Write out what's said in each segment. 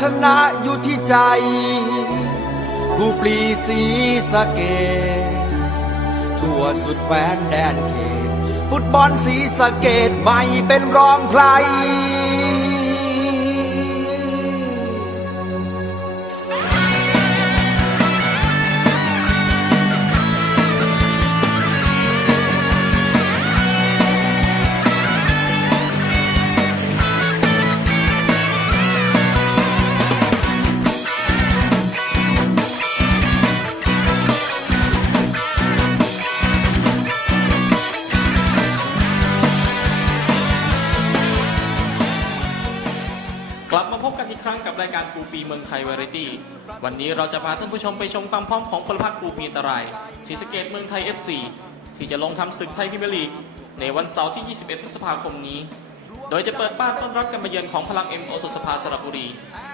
ชนะอยู่ที่ใจ ผู้ปลีสีสะเกดทั่วสุดแฟนแดนเขต ฟุตบอลสีสะเกดไม่เป็นรองใคร ครูปีเมืองไทยวาไรตี้ วันนี้เราจะพาท่านผู้ชมไปชมความพร้อมของพลพรรคครูปีอันตรายศรีสะเกดเมืองไทย FC ที่จะลงทำศึกไทยพรีเมียร์ลีก ในวันเสาร์ที่ 21 พฤษภาคมนี้ โดยจะเปิดบ้านต้อนรับการมาเยือนของพลังเอ็มโอสถสภาสระบุรี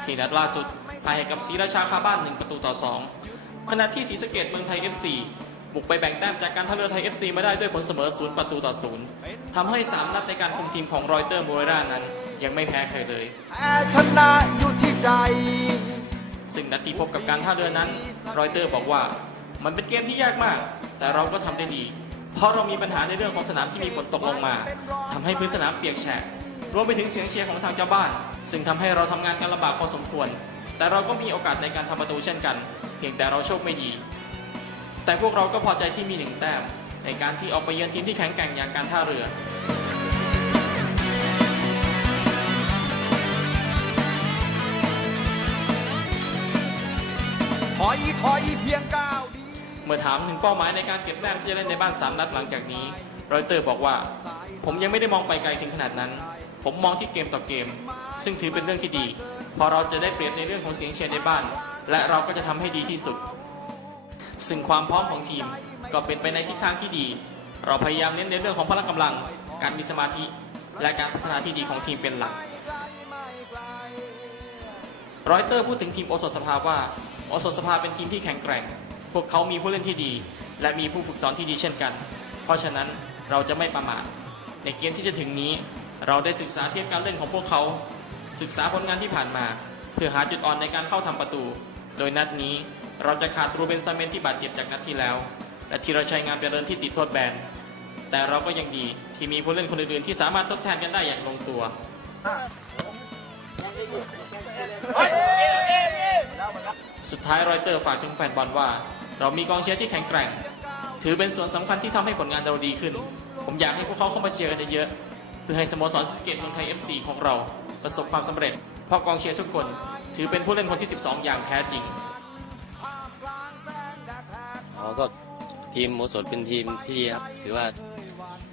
ที่นัดล่าสุดพ่ายให้กับศรีราชาคาบ้าน 1 ประตูต่อ 2 ขณะที่ศรีสะเกดเมืองไทย FC บุกไปแบ่งแต้มจากการท่าเรือไทย FC มาได้ด้วยผลเสมอ 0 ประตูต่อ 0ทำให้ 3 นัดในการคุมทีมของรอยเตอร์โมเรรานั้น ยังไม่แพ้ใครเลยแพ้ชนะอยู่ที่ใจ ซึ่งนัดที่พบกับการท่าเรือนั้น รอยเตอร์บอกว่า มันเป็นเกมที่ยากมาก แต่เราก็ทำได้ดี เพราะเรามีปัญหาในเรื่องของสนามที่มีฝนตกลงมาทำให้พื้นสนามเปียกแฉะรวมไปถึงเสียงเชียร์ของทางเจ้าบ้าน ซึ่งทำให้เราทำงานกันลำบากพอสมควร แต่เราก็มีโอกาสในการทำประตูเช่นกัน เพียงแต่เราโชคไม่ดี แต่พวกเราก็พอใจที่มีหนึ่งแต้มในการที่ออกไปเยือนทีมที่แข็งแกร่งอย่างการท่าเรือ อยถอยเพียงก้าวเดียวเมื่อถามถึงเป้าหมายในการเก็บแต้มที่จะเล่นในบ้าน3นัดหลังจากนี้รอยเตอร์บอกว่า ผมยังไม่ได้มองไปไกลถึงขนาดนั้น ผมมองที่เกมต่อเกม ซึ่งถือเป็นเรื่องที่ดี พอเราจะได้เปรียบในเรื่องของเสียงเชียร์ในบ้าน และเราก็จะทำให้ดีที่สุด ซึ่งความพร้อมของทีมก็เป็นไปในทิศทางที่ดี เราพยายามเน้นในเรื่องของพละกำลัง การมีสมาธิ และการพัฒนาที่ดีของทีมเป็นหลักรอยเตอร์พูดถึงทีมโอสถสภาว่า อสสภาเป็นทีมที่แข็งแกร่ง พวกเขามีผู้เล่นที่ดี และมีผู้ฝึกสอนที่ดีเช่นกัน เพราะฉะนั้นเราจะไม่ประมาท ในเกมที่จะถึงนี้ เราได้ศึกษาเทียบการเล่นของพวกเขา ศึกษาผลงานที่ผ่านมา เพื่อหาจุดอ่อนในการเข้าทำประตู โดยนัดนี้เราจะขาดรูเบนซาเมนที่บาดเจ็บจากนัดที่แล้ว และธีรชัยงามเจริญที่ติดโทษแบน แต่เราก็ยังดีที่มีผู้เล่นคนอื่นๆที่สามารถทดแทนกันได้อย่างลงตัว สุดท้ายรอยเตอร์ฝากถึงแฟนบอลว่า เรามีกองเชียร์ที่แข็งแกร่ง ถือเป็นส่วนสำคัญที่ทำให้ผลงานเราดีขึ้น ผมอยากให้พวกเขาเข้ามาเชียร์กันเยอะๆเพื่อให้สโมสรสเกตเมืองไทย FC ของเรา ประสบความสำเร็จ เพราะกองเชียร์ทุกคน ถือเป็นผู้เล่นคนที่ 12 อย่างแท้จริงอ๋อก็ทีมโมสดเป็นทีมที่ดีครับถือว่า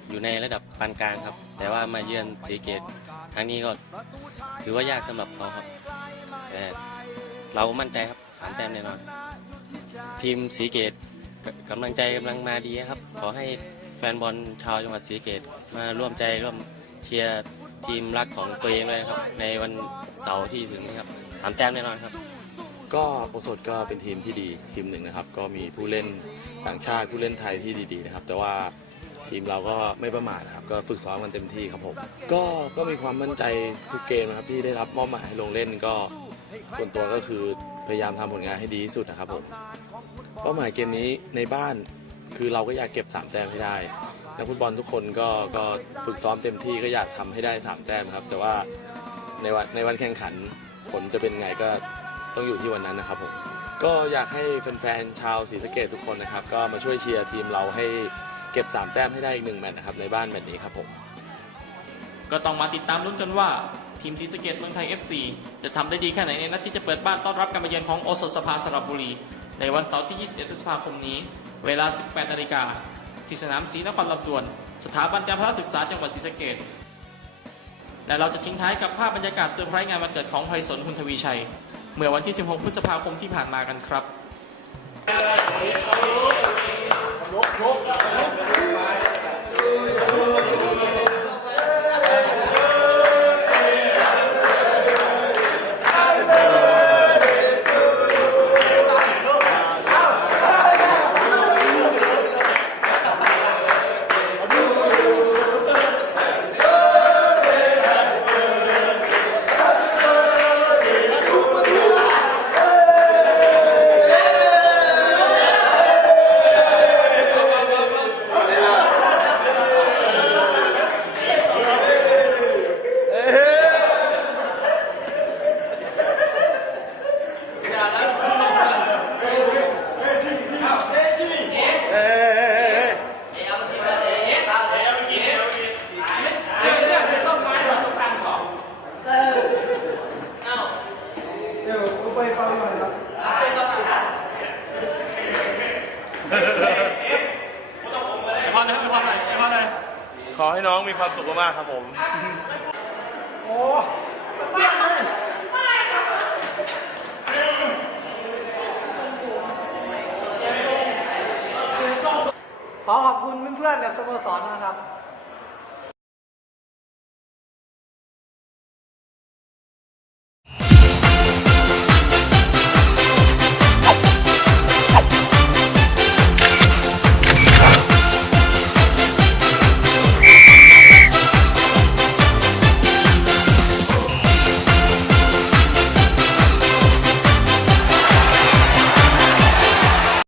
อยู่ในระดับปานกลางครับ แต่ว่ามาเยือนสีเกตครั้งนี้ก็ถือว่ายากสำหรับเขาครับแต่ เรามั่นใจครับสามแต้มแน่นอน ทีมสีเกตกกำลังใจกำลังมาดีครับ ขอให้แฟนบอลชาวจังหวัดสีเกตมาร่วมใจร่วมเชียร์ทีมรักของตัวเองเลยนะครับ ในวันเสาร์ที่ถึงนี้ครับสามแต้มแน่นอนครับ ก็โอสถก็เป็นทีมที่ดีทีมหนึ่งนะครับ ก็มีผู้เล่นต่างชาติผู้เล่นไทยที่ดีๆนะครับ แต่ว่าทีมเราก็ไม่ประมาทนะครับ ก็ฝึกซ้อมกันเต็มที่ครับผมก็ก็มีความมั่นใจทุกเกมนะครับที่ได้รับมอบหมายให้ลงเล่นก็ ส่วนตัวก็คือพยายามทำผลงานให้ดีที่สุดนะครับผมเป้าหมายเกมนี้ในบ้านคือเราก็อยากเก็บสามแต้มให้ได้นักฟุตบอลทุกคนก็ก็ฝึกซ้อมเต็มที่ก็อยากทำให้ได้สามแต้มครับ แต่ว่าในวันในวันแข่งขันผลจะเป็นไงก็ต้องอยู่ที่วันนั้นนะครับผมก็อยากให้แฟนๆชาวศรีสะเกดทุกคนนะครับ ก็มาช่วยเชียร์ทีมเราให้เก็บ 3 แต้มให้ได้อีกหนึ่งแมตช์นะครับในบ้านแบบนี้ครับผมก็ต้องมาติดตามลุ้นกันว่า ทีมศรีสะเกดเมืองไทย FC จะทำได้ดีแค่ไหนในนัดที่จะเปิดบ้านต้อนรับการมาเยือนของโอสถสภาสระบุรี ในวันเสาร์ที่ 21 พฤษภาคมนี้ เวลา 18 นาฬิกาที่สนามศรีนครลำดวน สถาบันการพละศึกษาจังหวัดศรีสะเกดและเราจะทิ้งท้ายกับภาพบรรยากาศเซอร์ไพรส์งานวันเกิดของไพศาลคุณทวีชัย เมื่อวันที่ 16 พฤษภาคมที่ผ่านมากันครับ ความสุขมากๆครับผมขอขอบคุณเพื่อนๆกับสโมสรนะครับ